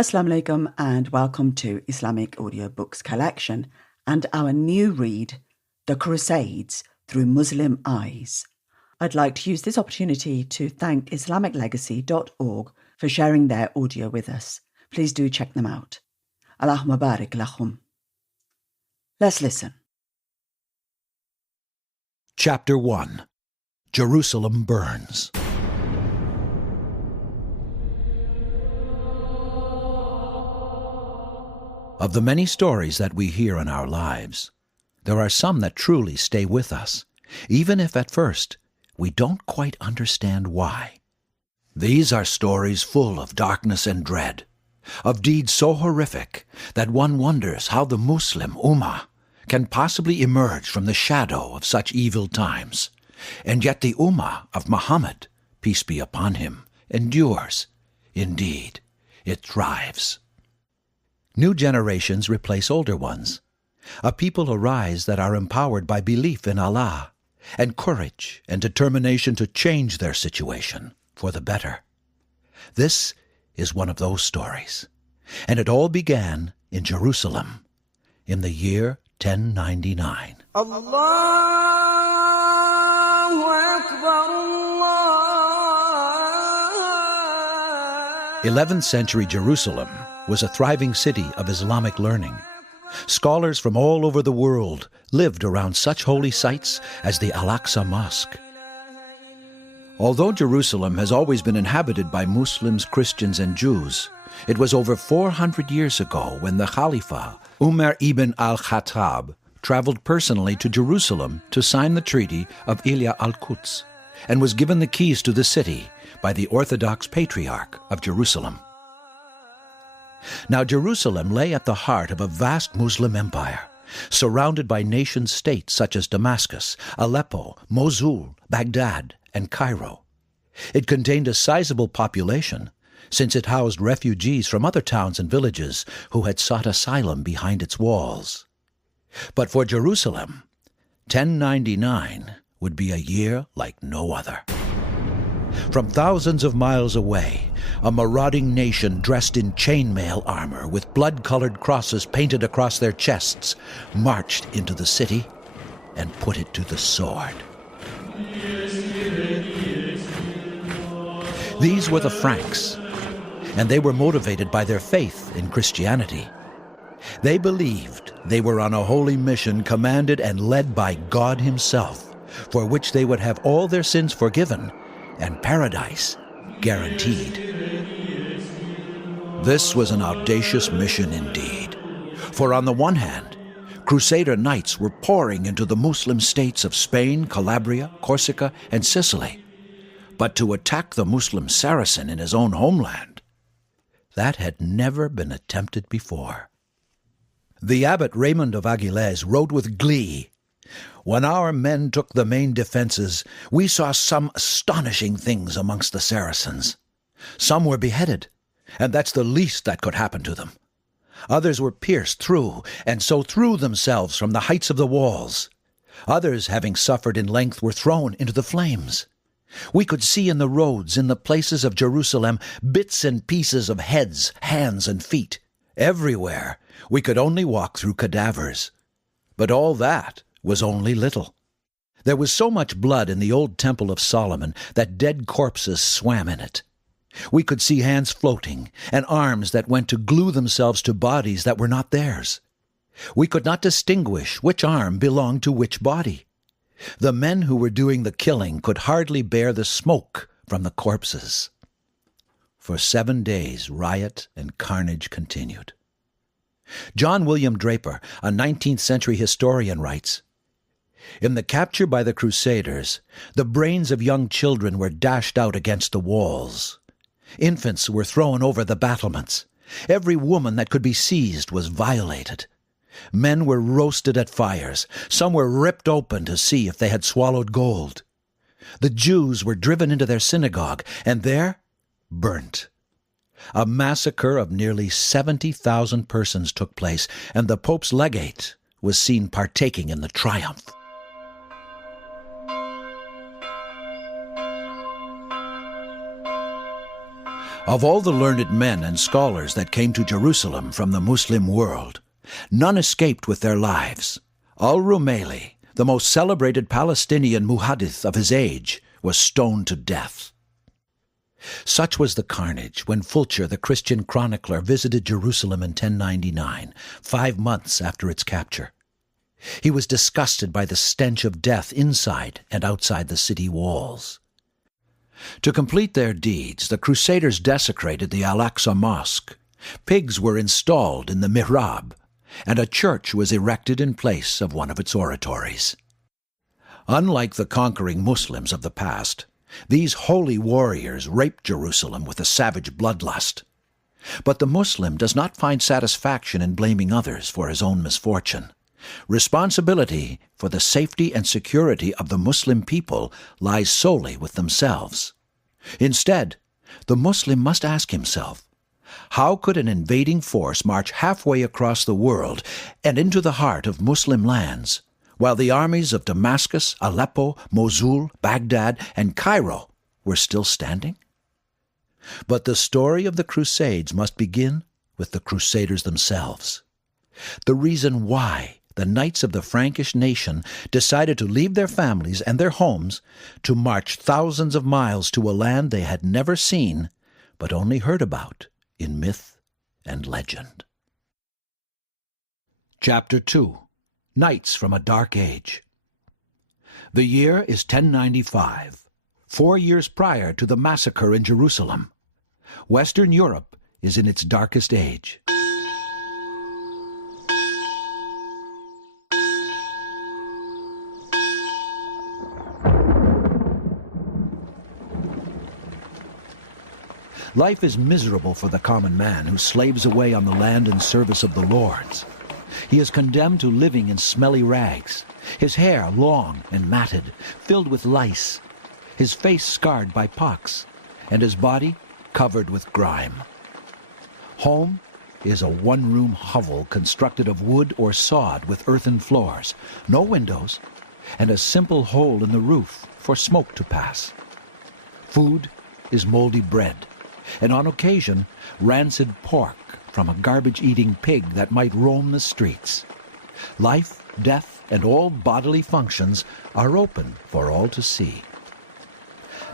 Assalamu alaikum and welcome to Islamic Audiobooks collection and our new read, The Crusades Through Muslim Eyes. I'd like to use this opportunity to thank IslamicLegacy.org for sharing their audio with us. Please do check them out. Allahumma barik lahum. Let's listen. Chapter 1. Jerusalem Burns. Of the many stories that we hear in our lives, there are some that truly stay with us, even if at first we don't quite understand why. These are stories full of darkness and dread, of deeds so horrific that one wonders how the Muslim Ummah can possibly emerge from the shadow of such evil times, and yet the Ummah of Muhammad, peace be upon him, endures. Indeed, it thrives. New generations replace older ones. A people arise that are empowered by belief in Allah, and courage and determination to change their situation for the better. This is one of those stories, and it all began in Jerusalem in the year 1099. Allahu Akbar, Allah. 11th century Jerusalem was a thriving city of Islamic learning. Scholars from all over the world lived around such holy sites as the Al-Aqsa Mosque. Although Jerusalem has always been inhabited by Muslims, Christians, and Jews, it was over 400 years ago when the Khalifa, Umar ibn al-Khattab, traveled personally to Jerusalem to sign the Treaty of Ilya al-Quds and was given the keys to the city by the Orthodox Patriarch of Jerusalem. Now Jerusalem lay at the heart of a vast Muslim empire, surrounded by nation-states such as Damascus, Aleppo, Mosul, Baghdad, and Cairo. It contained a sizable population, since it housed refugees from other towns and villages who had sought asylum behind its walls. But for Jerusalem, 1099 would be a year like no other. From thousands of miles away, a marauding nation dressed in chainmail armor with blood-colored crosses painted across their chests marched into the city and put it to the sword. These were the Franks, and they were motivated by their faith in Christianity. They believed they were on a holy mission commanded and led by God Himself, for which they would have all their sins forgiven and paradise guaranteed. This was an audacious mission indeed, for on the one hand, Crusader knights were pouring into the Muslim states of Spain, Calabria, Corsica, and Sicily. But to attack the Muslim Saracen in his own homeland, that had never been attempted before. The abbot Raymond of Aguilez wrote with glee, "When our men took the main defenses, we saw some astonishing things amongst the Saracens. Some were beheaded, and that's the least that could happen to them. Others were pierced through, and so threw themselves from the heights of the walls. Others, having suffered in length, were thrown into the flames. We could see in the roads, in the places of Jerusalem, bits and pieces of heads, hands, and feet. Everywhere we could only walk through cadavers. But all that was only little. There was so much blood in the old Temple of Solomon that dead corpses swam in it. We could see hands floating and arms that went to glue themselves to bodies that were not theirs. We could not distinguish which arm belonged to which body. The men who were doing the killing could hardly bear the smoke from the corpses." For 7 days, riot and carnage continued. John William Draper, a 19th century historian, writes, "In the capture by the Crusaders, the brains of young children were dashed out against the walls. Infants were thrown over the battlements. Every woman that could be seized was violated. Men were roasted at fires. Some were ripped open to see if they had swallowed gold. The Jews were driven into their synagogue, and there burnt. A massacre of nearly 70,000 persons took place, and the Pope's legate was seen partaking in the triumph. Of all the learned men and scholars that came to Jerusalem from the Muslim world, none escaped with their lives. Al-Rumayli, the most celebrated Palestinian muhaddith of his age, was stoned to death. Such was the carnage when Fulcher, the Christian chronicler, visited Jerusalem in 1099, 5 months after its capture. He was disgusted by the stench of death inside and outside the city walls. To complete their deeds, the Crusaders desecrated the Al-Aqsa Mosque. Pigs were installed in the mihrab, and a church was erected in place of one of its oratories. Unlike the conquering Muslims of the past, these holy warriors raped Jerusalem with a savage bloodlust. But the Muslim does not find satisfaction in blaming others for his own misfortune. Responsibility for the safety and security of the Muslim people lies solely with themselves. Instead, the Muslim must ask himself, how could an invading force march halfway across the world and into the heart of Muslim lands, while the armies of Damascus, Aleppo, Mosul, Baghdad, and Cairo were still standing? But the story of the Crusades must begin with the Crusaders themselves. The reason why the knights of the Frankish nation decided to leave their families and their homes to march thousands of miles to a land they had never seen, but only heard about in myth and legend. Chapter 2. Knights from a Dark Age. The year is 1095, 4 years prior to the massacre in Jerusalem. Western Europe is in its darkest age. Life is miserable for the common man who slaves away on the land in service of the lords. He is condemned to living in smelly rags, his hair long and matted, filled with lice, his face scarred by pox, and his body covered with grime. Home is a one-room hovel constructed of wood or sod with earthen floors, no windows, and a simple hole in the roof for smoke to pass. Food is moldy bread, and on occasion rancid pork from a garbage-eating pig that might roam the streets. Life, death, and all bodily functions are open for all to see.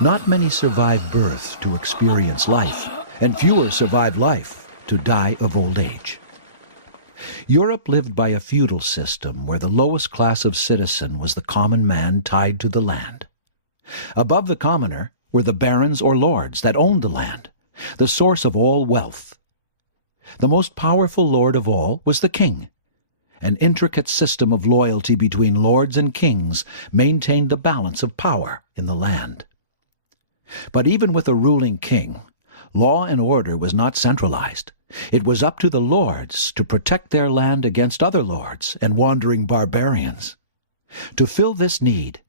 Not many survive birth to experience life, and fewer survive life to die of old age. Europe lived by a feudal system where the lowest class of citizen was the common man tied to the land. Above the commoner were the barons or lords that owned the land, the source of all wealth. The most powerful lord of all was the king. An intricate system of loyalty between lords and kings maintained the balance of power in the land. But even with a ruling king, law and order was not centralized. It was up to the lords to protect their land against other lords and wandering barbarians. To fill this need,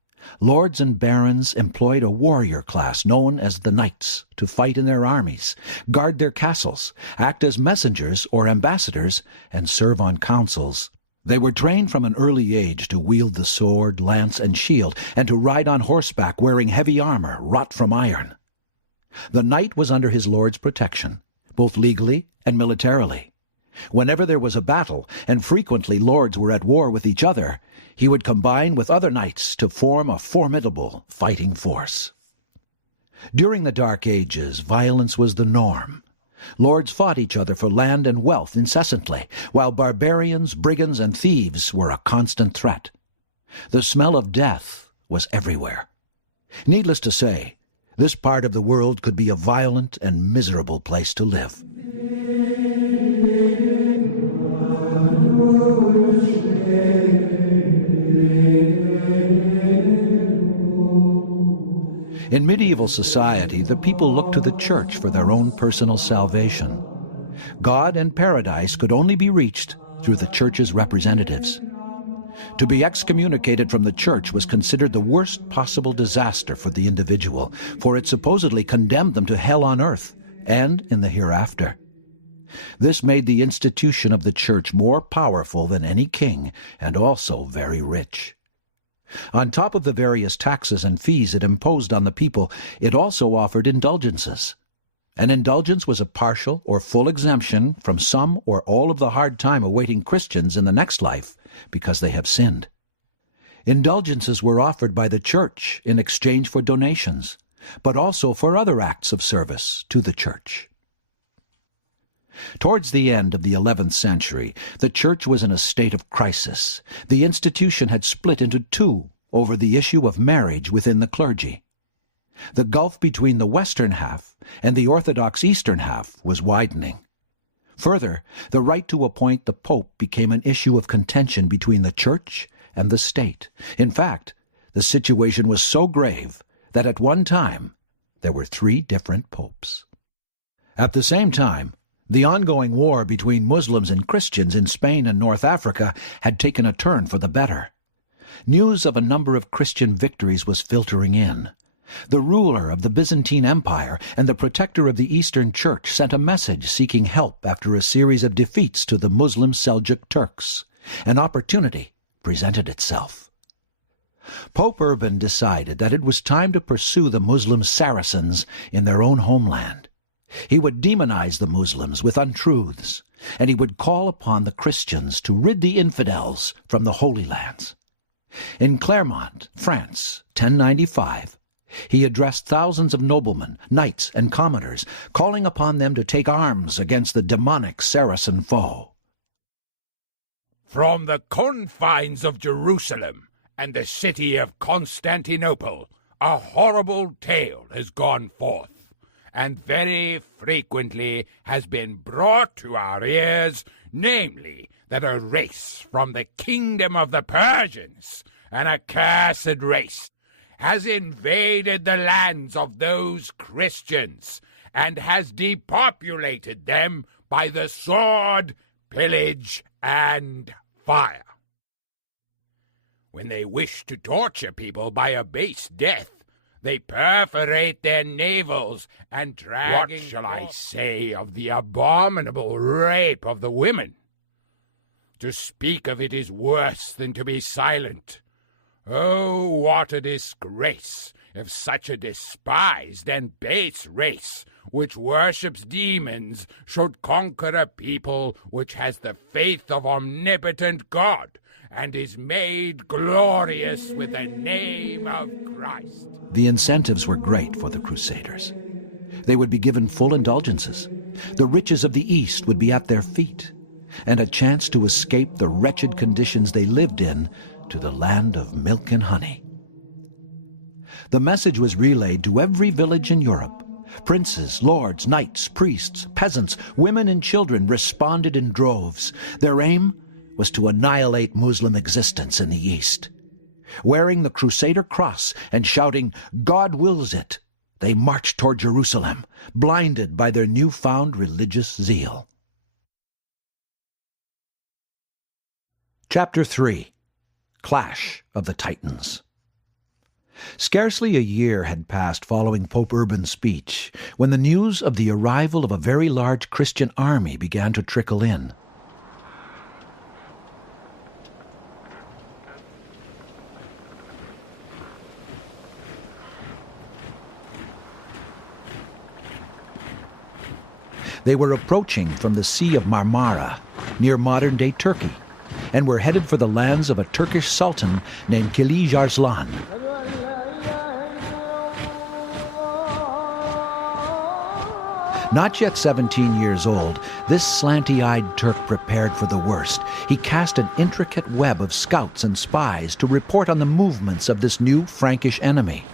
lords and barons employed a warrior class known as the knights to fight in their armies, guard their castles, act as messengers or ambassadors, and serve on councils. They were trained from an early age to wield the sword, lance, and shield, and to ride on horseback wearing heavy armor wrought from iron. The knight was under his lord's protection, both legally and militarily. Whenever there was a battle, and frequently lords were at war with each other, he would combine with other knights to form a formidable fighting force. During the Dark Ages, violence was the norm. Lords fought each other for land and wealth incessantly, while barbarians, brigands, and thieves were a constant threat. The smell of death was everywhere. Needless to say, this part of the world could be a violent and miserable place to live. In medieval society, the people looked to the church for their own personal salvation. God and paradise could only be reached through the church's representatives. To be excommunicated from the church was considered the worst possible disaster for the individual, for it supposedly condemned them to hell on earth and in the hereafter. This made the institution of the church more powerful than any king, and also very rich. On top of the various taxes and fees it imposed on the people, it also offered indulgences. An indulgence was a partial or full exemption from some or all of the hard time awaiting Christians in the next life because they have sinned. Indulgences were offered by the Church in exchange for donations, but also for other acts of service to the Church. Towards the end of the 11th century, the Church was in a state of crisis. The institution had split into two over the issue of marriage within the clergy. The gulf between the western half and the Orthodox eastern half was widening. Further, the right to appoint the Pope became an issue of contention between the Church and the state. In fact, the situation was so grave that at one time there were 3 different popes. At the same time, the ongoing war between Muslims and Christians in Spain and North Africa had taken a turn for the better. News of a number of Christian victories was filtering in. The ruler of the Byzantine Empire and the protector of the Eastern Church sent a message seeking help after a series of defeats to the Muslim Seljuk Turks. An opportunity presented itself. Pope Urban decided that it was time to pursue the Muslim Saracens in their own homeland. He would demonize the Muslims with untruths, and he would call upon the Christians to rid the infidels from the Holy Lands. In Clermont, France, 1095, he addressed thousands of noblemen, knights, and commoners, calling upon them to take arms against the demonic Saracen foe. From the confines of Jerusalem and the city of Constantinople, a horrible tale has gone forth, and very frequently has been brought to our ears, namely, that a race from the kingdom of the Persians, an accursed race, has invaded the lands of those Christians, and has depopulated them by the sword, pillage, and fire. When they wish to torture people by a base death, they perforate their navels and drag. What shall I say of the abominable rape of the women? To speak of it is worse than to be silent. Oh, what a disgrace if such a despised and base race, which worships demons, should conquer a people which has the faith of omnipotent God, and is made glorious with the name of Christ. The incentives were great for the Crusaders. They would be given full indulgences. The riches of the East would be at their feet, and a chance to escape the wretched conditions they lived in to the land of milk and honey. The message was relayed to every village in Europe. Princes, lords, knights, priests, peasants, women, and children responded in droves. Their aim was to annihilate Muslim existence in the East. Wearing the Crusader cross and shouting, "God wills it," they marched toward Jerusalem, blinded by their newfound religious zeal. Chapter 3. Clash of the Titans. Scarcely a year had passed following Pope Urban's speech when the news of the arrival of a very large Christian army began to trickle in. They were approaching from the Sea of Marmara, near modern-day Turkey, and were headed for the lands of a Turkish sultan named Kilij Arslan. Not yet 17 years old, this slanty-eyed Turk prepared for the worst. He cast an intricate web of scouts and spies to report on the movements of this new Frankish enemy.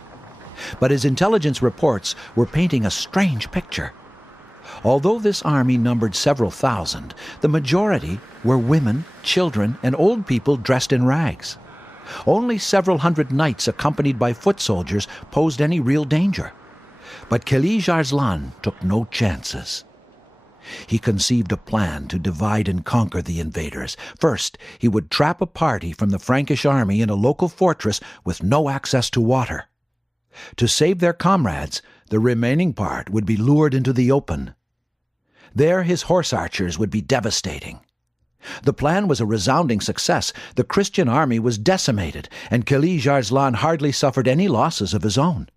But his intelligence reports were painting a strange picture. Although this army numbered several thousand, the majority were women, children, and old people dressed in rags. Only several hundred knights accompanied by foot soldiers posed any real danger. But Kilij Arslan took no chances. He conceived a plan to divide and conquer the invaders. First, he would trap a party from the Frankish army in a local fortress with no access to water. To save their comrades, the remaining part would be lured into the open. There his horse archers would be devastating. The plan was a resounding success. The Christian army was decimated, and Kilij Arslan hardly suffered any losses of his own.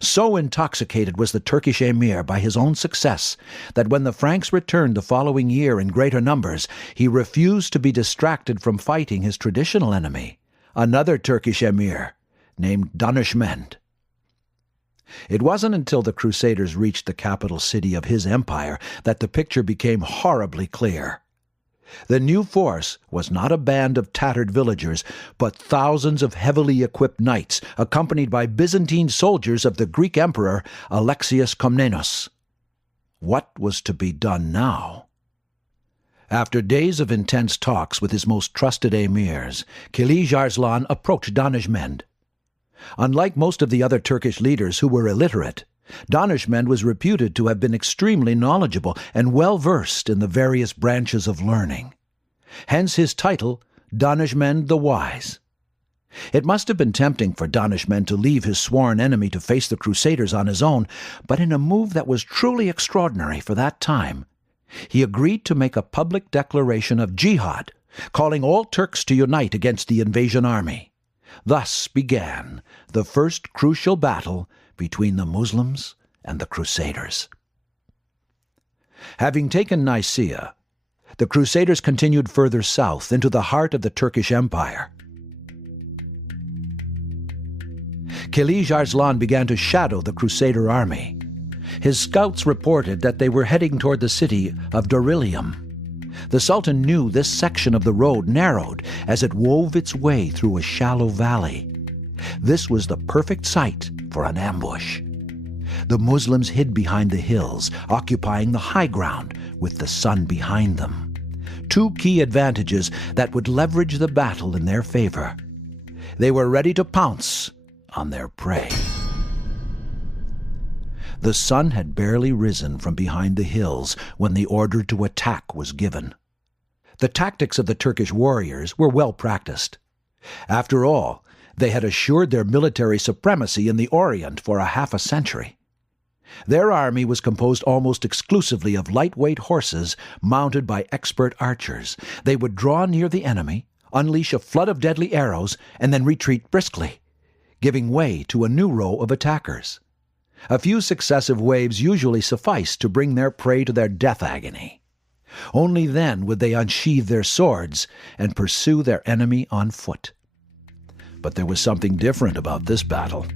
So intoxicated was the Turkish emir by his own success that when the Franks returned the following year in greater numbers, he refused to be distracted from fighting his traditional enemy, another Turkish emir named Danishmend. It wasn't until the Crusaders reached the capital city of his empire that the picture became horribly clear. The new force was not a band of tattered villagers, but thousands of heavily equipped knights, accompanied by Byzantine soldiers of the Greek emperor Alexius Komnenos. What was to be done now? After days of intense talks with his most trusted emirs, Kilij Arslan approached Danishmend. Unlike most of the other Turkish leaders who were illiterate, Danishmend was reputed to have been extremely knowledgeable and well-versed in the various branches of learning. Hence his title, Danishmend the Wise. It must have been tempting for Danishmend to leave his sworn enemy to face the Crusaders on his own, but in a move that was truly extraordinary for that time, he agreed to make a public declaration of jihad, calling all Turks to unite against the invasion army. Thus began the first crucial battle between the Muslims and the Crusaders. Having taken Nicaea, the Crusaders continued further south into the heart of the Turkish Empire. Kilij Arslan began to shadow the Crusader army. His scouts reported that they were heading toward the city of Dorilium. The Sultan knew this section of the road narrowed as it wove its way through a shallow valley. This was the perfect site for an ambush. The Muslims hid behind the hills, occupying the high ground with the sun behind them. Two key advantages that would leverage the battle in their favor. They were ready to pounce on their prey. The sun had barely risen from behind the hills when the order to attack was given. The tactics of the Turkish warriors were well practiced. After all, they had assured their military supremacy in the Orient for half a century. Their army was composed almost exclusively of lightweight horses mounted by expert archers. They would draw near the enemy, unleash a flood of deadly arrows, and then retreat briskly, giving way to a new row of attackers. A few successive waves usually sufficed to bring their prey to their death agony. Only then would they unsheathe their swords and pursue their enemy on foot. But there was something different about this battle.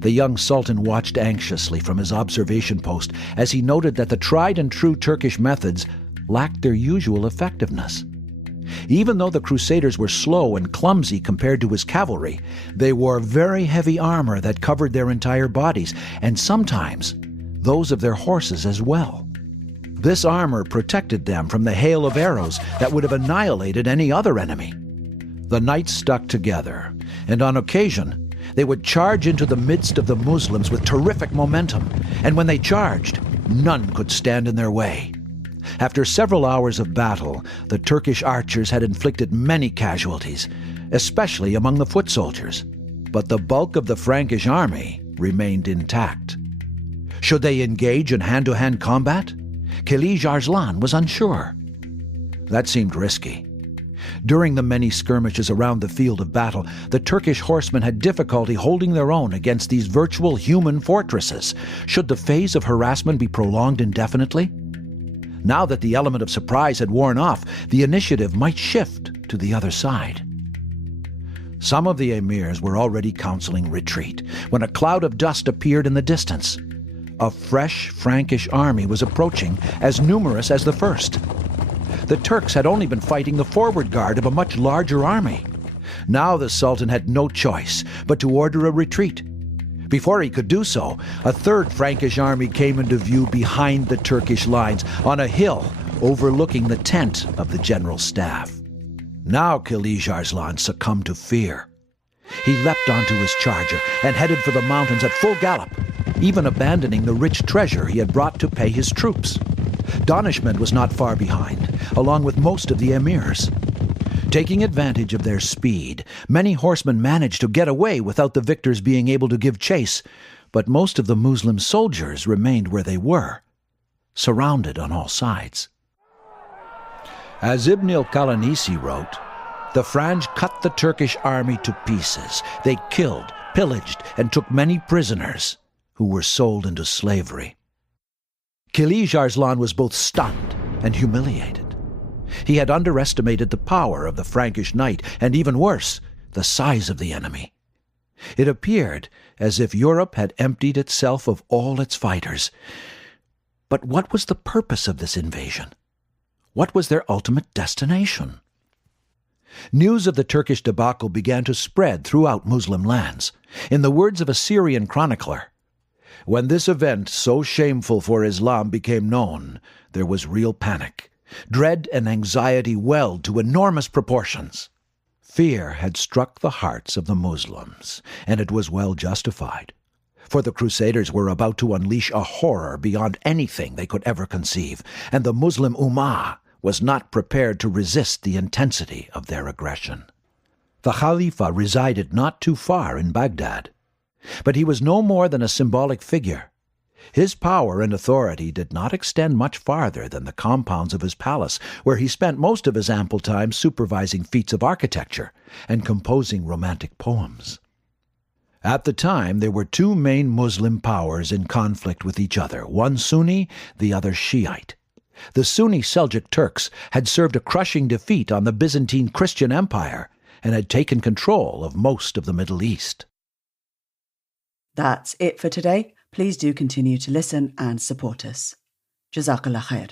The young Sultan watched anxiously from his observation post as he noted that the tried-and-true Turkish methods lacked their usual effectiveness. Even though the Crusaders were slow and clumsy compared to his cavalry, they wore very heavy armor that covered their entire bodies, and sometimes those of their horses as well. This armor protected them from the hail of arrows that would have annihilated any other enemy. The knights stuck together, and on occasion, they would charge into the midst of the Muslims with terrific momentum, and when they charged, none could stand in their way. After several hours of battle, the Turkish archers had inflicted many casualties, especially among the foot soldiers, but the bulk of the Frankish army remained intact. Should they engage in hand-to-hand combat? Kilij Arslan was unsure. That seemed risky. During the many skirmishes around the field of battle, the Turkish horsemen had difficulty holding their own against these virtual human fortresses. Should the phase of harassment be prolonged indefinitely? Now that the element of surprise had worn off, the initiative might shift to the other side. Some of the emirs were already counseling retreat when a cloud of dust appeared in the distance. A fresh Frankish army was approaching, as numerous as the first. The Turks had only been fighting the forward guard of a much larger army. Now the Sultan had no choice but to order a retreat. Before he could do so, a third Frankish army came into view behind the Turkish lines on a hill overlooking the tent of the general's staff. Now Kilij Arslan succumbed to fear. He leapt onto his charger and headed for the mountains at full gallop, even abandoning the rich treasure he had brought to pay his troops. Danishmend was not far behind, along with most of the emirs. Taking advantage of their speed, many horsemen managed to get away without the victors being able to give chase, but most of the Muslim soldiers remained where they were, surrounded on all sides. As Ibn al-Qalanisi wrote, the Franj cut the Turkish army to pieces. They killed, pillaged, and took many prisoners. who were sold into slavery. Kilij Arslan was both stunned and humiliated. He had underestimated the power of the Frankish knight, and even worse, the size of the enemy. It appeared as if Europe had emptied itself of all its fighters. But what was the purpose of this invasion? What was their ultimate destination? News of the Turkish debacle began to spread throughout Muslim lands. In the words of a Syrian chronicler, "When this event, so shameful for Islam, became known, there was real panic. Dread and anxiety welled to enormous proportions. Fear had struck the hearts of the Muslims, and it was well justified. For the Crusaders were about to unleash a horror beyond anything they could ever conceive, and the Muslim Ummah was not prepared to resist the intensity of their aggression." The Khalifa resided not too far in Baghdad, but he was no more than a symbolic figure. His power and authority did not extend much farther than the compounds of his palace, where he spent most of his ample time supervising feats of architecture and composing romantic poems. At the time, there were two main Muslim powers in conflict with each other, one Sunni, the other Shiite. The Sunni Seljuk Turks had served a crushing defeat on the Byzantine Christian Empire and had taken control of most of the Middle East. That's it for today. Please do continue to listen and support us. Jazakallah khair.